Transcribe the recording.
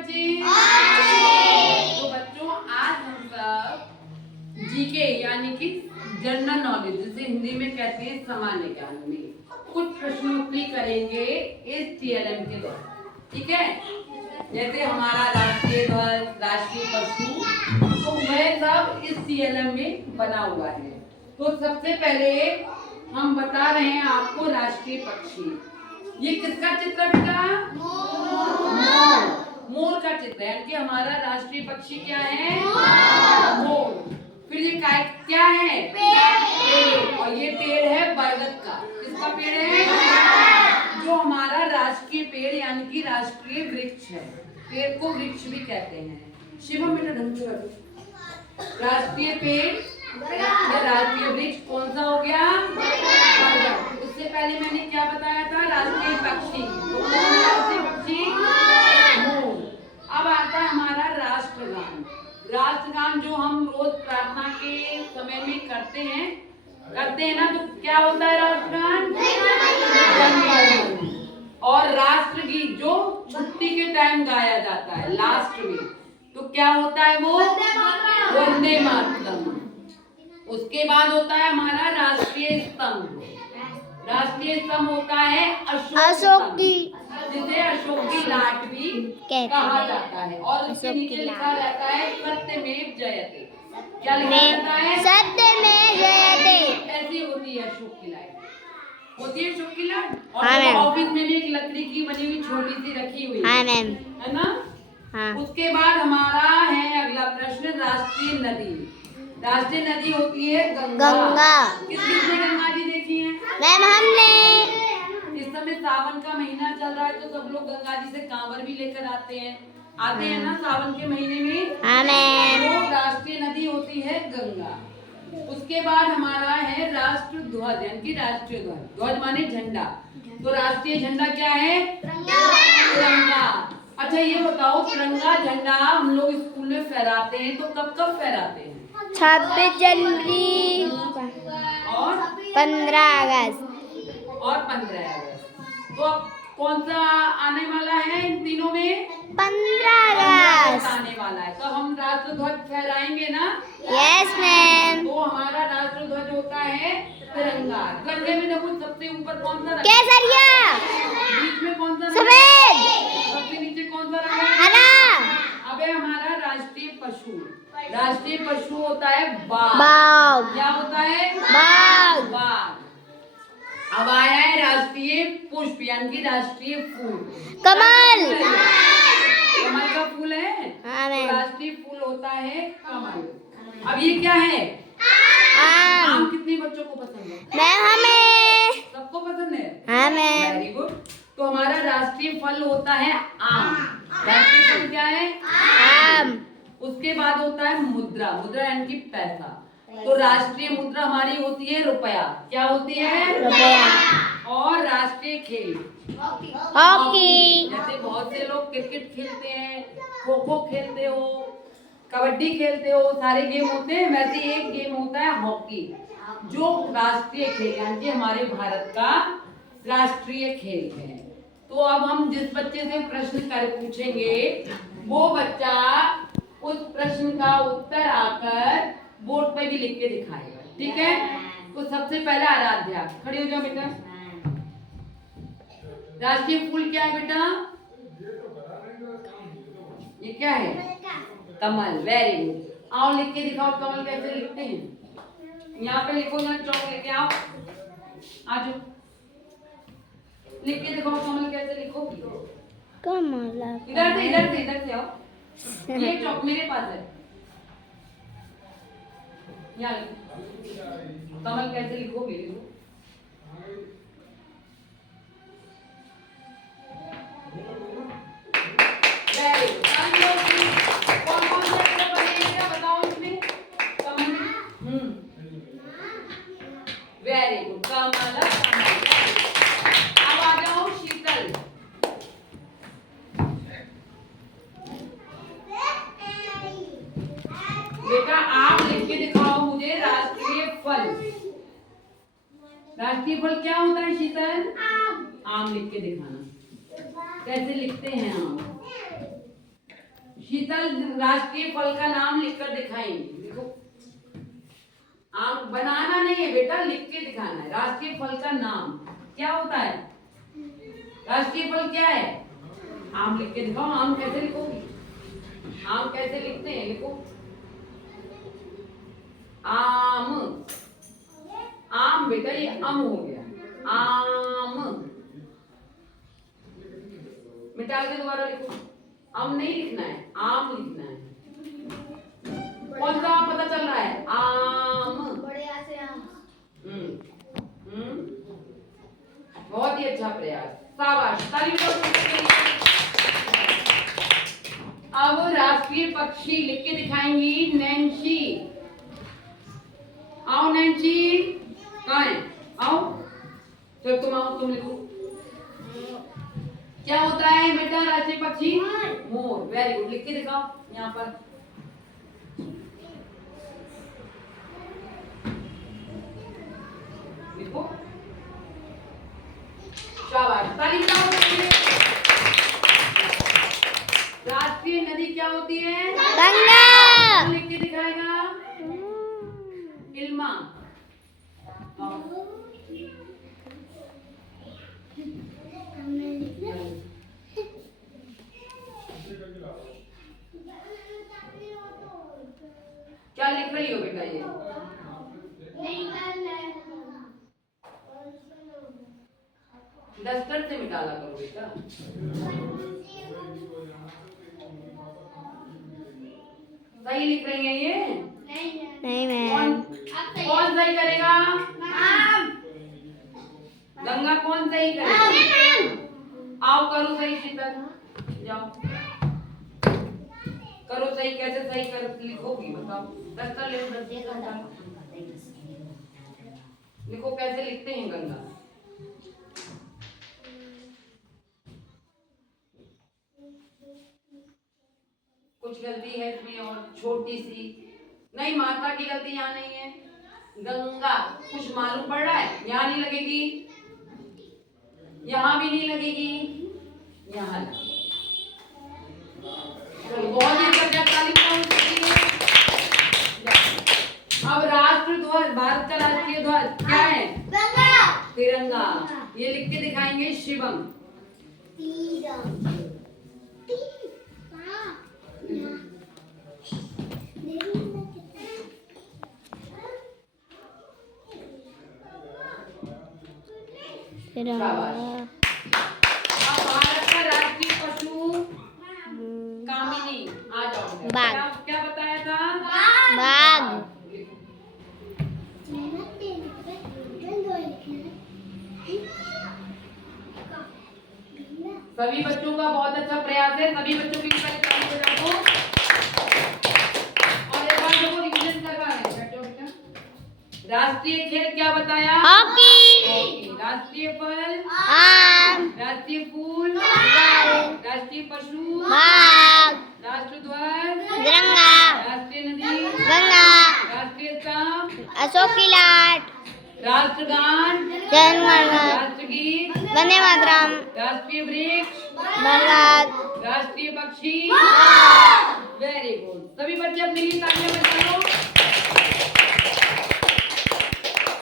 बच्चे? तो बच्चों आज हम सब जीके यानी कि जनरल नॉलेज, जिसे हिंदी में कहते हैं सामान्य ज्ञान में कुछ प्रश्नोत्तरी करेंगे इस टीएलएम के द्वारा। ठीक है, जैसे हमारा राष्ट्रीय ध्वज, राष्ट्रीय पशु, तो वह सब इस टीएलएम में बना हुआ है। तो सबसे पहले हम बता रहे हैं आपको राष्ट्रीय पक्षी। ये किसका चित्र है बेटा? मोर का चित्र है कि हमारा राष्ट्रीय पक्षी क्या है? मोर। फिर ये क्या है? पेड़। और ये पेड़ है बरगद का। किसका पेड़ है? जो हमारा राष्ट्रीय पेड़ यानी कि राष्ट्रीय वृक्ष है। पेड़ को वृक्ष भी कहते हैं। शिवम बेटा ढंग से कर। राष्ट्रीय पेड़ या राष्ट्रीय वृक्ष कौन सा हो गया? बरगद। उससे पहले मैंने क्या बताया था? राष्ट्रीय पक्षी। तो कौन है राष्ट्रीय पक्षी? मोर। अब आता है हमारा राष्ट्रगान। राष्ट्रगान जो हम रोज प्रार्थना के समय में करते हैं ना, तो क्या होता है राष्ट्रगान? और राष्ट्रगीत जो छुट्टी के टाइम गाया जाता है लास्ट में, तो क्या होता है वो? वंदे मातरम। उसके बाद होता है हमारा राष्ट्रीय स्तंभ। राष्ट्रीय स्तंभ होता है अशोक की, जिसे अशोक की लाट भी कहा जाता है। और उसके नीचे लिखा रहता है सत्यमेव जयते। क्या लिखा रहता है? सत्यमेव जयते। ऐसी होती है अशोक की लाट, होती है अशोक की लाट। और ऑफिस में भी एक लकड़ी की बनी हुई छोटी सी रखी हुई है ना? हाँ। उसके बाद हमारा है अगला प्रश्न राष्ट्रीय नदी। राष्ट्रीय नदी होती है गंगा। किसने गंगा जी देखी है? मैम हमने। इस समय सावन का महीना चल रहा है तो सब लोग गंगा जी से कांवर भी लेकर आते हैं ना सावन के महीने में। तो राष्ट्रीय नदी होती है गंगा। उसके बाद हमारा है राष्ट्र ध्वज यानी कि राष्ट्रीय ध्वज। ध्वज माने झंडा। तो राष्ट्रीय झंडा क्या है? तिरंगा। अच्छा ये बताओ, तिरंगा झंडा हम लोग स्कूल में फहराते हैं तो कब कब फहराते हैं? 26 जनवरी और 15 अगस्त। और 15 अगस्त। तो अब कौन सा आने वाला है इन तीनों में? 15 अगस्त आने वाला है। तो हम राष्ट्र ध्वज फहराएंगे ना? Yes ma'am. तो हमारा राष्ट्र ध्वज होता है तिरंगा। तिरंगे में देखो सबसे ऊपर कौन सा? केसरिया। बीच में कौन सा? सफेद। सबसे नीचे कौन सा रंग है? हरा। अब है हमारा राष्ट्रीय पशु। राष्ट्रीय पशु होता है बाघ। क्या होता है? बाघ। अब आया है राष्ट्रीय पुष्प यानी कि राष्ट्रीय फूल। कमल। कमल का फूल है। तो राष्ट्रीय फूल होता है कमल। अब ये क्या है? आम। कितने बच्चों को पसंद है? मैम हमें। सबको पसंद है? हाँ मैम। Very good. तो हमारा राष्ट्रीय फल होता है आम। राष्ट्रीय फल क्या है? आम। उसके बाद होता है मुद्रा। मुद्रा यानी कि पैसा। तो राष्ट्रीय मुद्रा हमारी होती है रुपया। क्या होती है? रुपया। और राष्ट्रीय खेल हॉकी। जैसे बहुत से लोग क्रिकेट खेलते हैं, खो खो खेलते हो, कबड्डी खेलते हो, सारे गेम होते हैं। वैसे एक गेम होता है हॉकी, जो राष्ट्रीय खेल यानी कि हमारे भारत का राष्ट्रीय खेल है। तो अब हम जिस बच्चे से प्रश्न कर पूछेंगे वो बच्चा उस प्रश्न का उत्तर आकर बोर्ड पे भी लिख के दिखाएगा। ठीक है? तो सबसे पहले आराध्या खड़ी हो जाओ बेटा। राष्ट्रीय फूल क्या है बेटा? ये क्या है? कमल। Very good. आओ लिख के दिखाओ कमल कैसे लिखते हैं। यहाँ पे लिखो ना, चौक लेके आओ। आजो लिख के दिखाओ कमल कैसे लिखोगी। कमल। इधर से आओ। ये चौक मेरे पास है। यहाँ कमल कैसे लिखोगे? कौन कौन से अक्षर बनेगा बताओ इसमें? कमल। Very good. कमल। अब आ जाओ शीतल। बेटा आप लिख के दिखाओ मुझे राष्ट्रीय फल। राष्ट्रीय फल क्या होता है शीतल? आम लिख के दिखाना। कैसे लिखते हैं आम? शीतल राष्ट्रीय फल का नाम लिखकर दिखाएंगी। देखो आम बनाना नहीं है बेटा, लिख के दिखाना है। राष्ट्रीय फल का नाम क्या होता है? राष्ट्रीय फल क्या है? आम लिख के दिखाओ। आम कैसे लिखोगी? आम कैसे लिखते हैं? लिखो आम। आम बेटा ये अम हो गया। आम मिटा के दोबारा लिखो। अम नहीं लिखना है, आम लिखना है। कौन सा पता चल रहा है? आम। बड़े से आम। बहुत ही अच्छा प्रयास, शाबाश, ताली बजाओ। अब राष्ट्रीय पक्षी लिख के दिखाएंगी नैन्सी। आओ नैन्सी, कहाँ है? आओ, जब तुम आओ तुम लिखो। क्या होता है बेटा राष्ट्रीय पक्षी? मोर। वेरी गुड, लिख के दिखाओ यहाँ पर। लिखो, शाबाश, ताली बजाओ। राष्ट्रीय नदी क्या होती है? गंगा। लिख के दिखाएगा इल्मा। क्या लिख रही हो बेटा ये? डस्टर से मिटाला करो बेटा। सही लिख रही है ये? नहीं मैम। कौन सही करेगा? गंगा कौन सही करेगा? आओ करो सही शीतल, जाओ करो सही। कैसे सही कर लिखोगी बताओ? डस्टर ले, लिखो कैसे लिखते हैं गंगा। कुछ गलती है इसमें और छोटी सी। नहीं, मात्रा की गलती यहाँ नहीं है। गंगा कुछ मालूम पड़ रहा है? यहाँ नहीं लगेगी, यहाँ भी नहीं लगेगी, यहाँ लगेगी। बहुत ही अच्छा, ताली बजाओ। अब राष्ट्र ध्वज, भारत का राष्ट्रीय ध्वज क्या है? तिरंगा। ये लिख के दिखाएंगे शिवम। तिरंगा। अब भारत का राष्ट्रीय पशु कामिनी। आ जाओ। बाघ। क्या बताया था? बाघ। सभी बच्चों का बहुत अच्छा प्रयास है। सभी बच्चों की ताली बजा दो। और एक बार देखो रिवीजन करवा रहे हैं। बैठो बेटा। राष्ट्रीय खेल क्या बताया? हॉकी। राष्ट्रीय फल आम। राष्ट्रीय फूल राष्ट्रीय पशु बाघ। राष्ट्रीय ध्वज तिरंगा। राष्ट्रीय नदी गंगा। राष्ट्रीय स्तंभ अशोक की लाट। राष्ट्रगान जनगण। राष्ट्रगीत वंदे मातरम। राष्ट्रीय वृक्ष बरगद। राष्ट्रीय पक्षी। Very good. सभी बच्चे अपने लिए तालियां बजा लो।